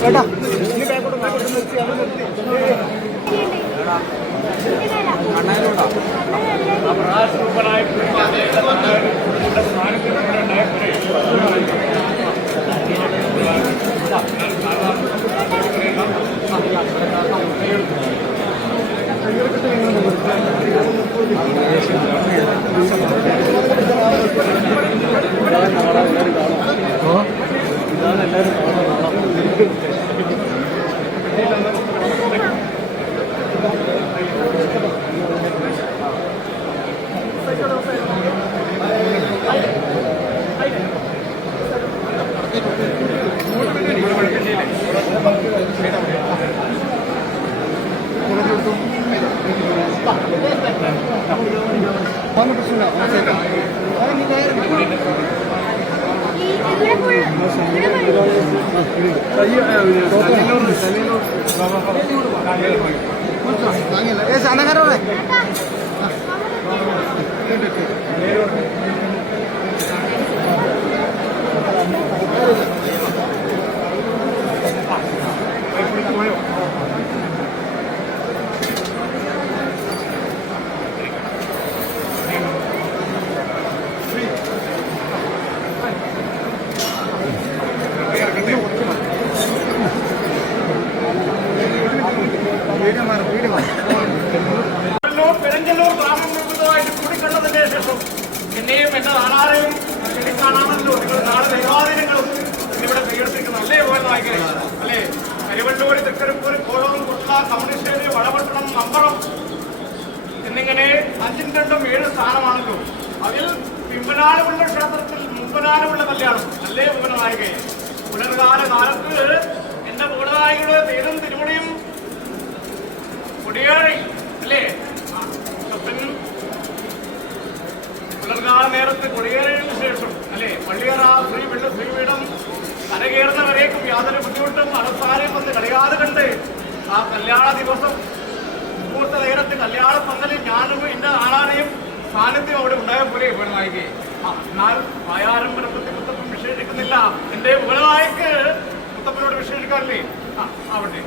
കേട്ടോ ഇനി ബാക്കോട്ട് നിർത്തി അത് നിർത്തി വന്ന പ്രശ്നമില്ല മനസ്സിലാക്കാം അത് നീ വേറെ ഇവിടെ ഫുൾ ഇവിടെ ഫുൾ പെരഞ്ചല്ലൂർ ഗ്രാമങ്ങളുമായിട്ട് കൂടിക്കണ്ടതിന് ശേഷം എന്നെയും എന്റെ നാടാരെയും കാണാമല്ലോ. നിങ്ങൾ നാട് ദൈവാധീനങ്ങളും ഇവിടെ കൈയെടുത്തിരിക്കുന്ന അല്ലേ പോയെന്നായി അല്ലേ? കരിവണ്ടൂര് തൃക്കരിപ്പൂര് കോഴൂർ കുട്ട മമ്പറം എന്നിങ്ങനെ അഞ്ചും രണ്ടും ഏഴ് സ്ഥാനമാണല്ലോ. അതിൽ പിമ്പനാടുള്ള ക്ഷേത്രത്തിൽ മുമ്പനാടുള്ള കല്യാണം. അല്ലേ ഭുവനനായികയെ പുനർകാല കാലത്ത് എന്റെ ഭുവനനായികയുടെ തേരും തിരുമണിയും കൊടിയേറി അല്ലേ ആ, മുത്തപ്പൻ പുലർകാല നേരത്ത് കൊടിയേറിയതിനു ശേഷം അല്ലേ? പള്ളിയറ ശ്രീ വെള്ള ശ്രീപീഠം കരകയറുന്നവരേക്കും യാതൊരു ബുദ്ധിമുട്ടും അവസാനം വന്ന് കളയാതെ കണ്ട് ആ കല്യാണ ദിവസം മുഹൂർത്ത നേരത്ത് കല്യാണ പന്തലിൽ ഞാനും എന്റെ ആളാണെയും സാന്നിധ്യം അവിടെ ഉണ്ടായ പോലെ ഉപനായികെ എന്നാൽ വായാരംഭന ബന്ധത്തിൽ മുത്തപ്പൻ വിശേഷിക്കുന്നില്ല. എന്റെ ഉപനായിക്ക് മുത്തപ്പനോട് വിശേഷിക്കാറില്ലേ? ആ ആവട്ടെ.